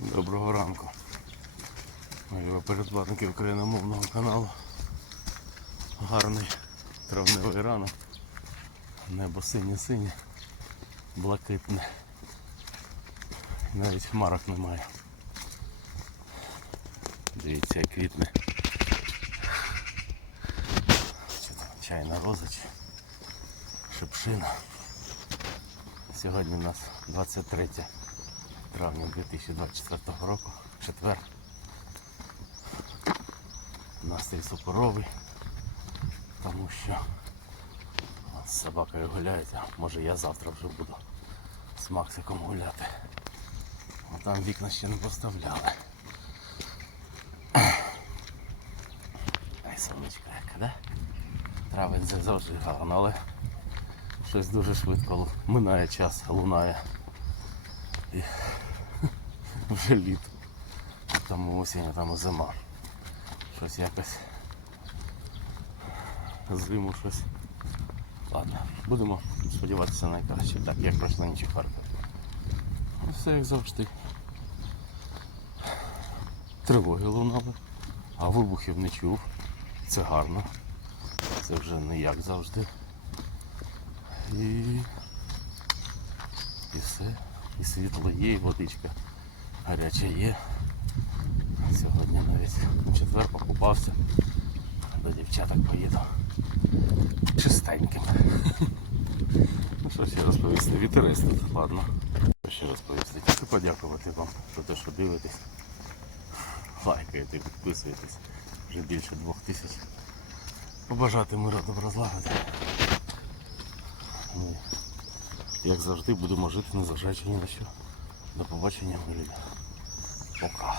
Доброго ранку. Передплатники україномовного каналу. Гарний травневий ранок. Небо синє-синє, блакитне. Навіть хмарок немає. Дивіться, як квітне. Чайна роза чи шипшина. Сьогодні у нас 23 травня 2024 року, четвер. Настрій супоровий, тому що з собакою гуляють, а може я завтра вже буду з Максиком гуляти. А там вікна ще не поставляли. Ай, сонечко яке, да? Травень завжди гарно, але щось дуже швидко минає час, лунає. Вже літо. Там осінь, а там зима. Щось якось зиму щось. Ладно, будемо сподіватися на найкраще. Так, як пройшла ніч в Харкові. Все як завжди. Тривоги лунали, а вибухів не чув. Це гарно. Це вже не як завжди. І, і все. І світло є, і водичка гаряча є. Сьогодні навіть четвер покупався. До дівчаток поїду. Чистеньким. Ну що ще розповісти? Вітерець тут, ладно. Що ще розповісти? Тільки подякувати вам за те, що дивитесь. Лайкаєте, підписуєтесь. Вже більше двох тисяч. Побажати миру добра злагоди. Як завжди, будемо жити, незважаючи ні на що. До побачення, мої. Пока.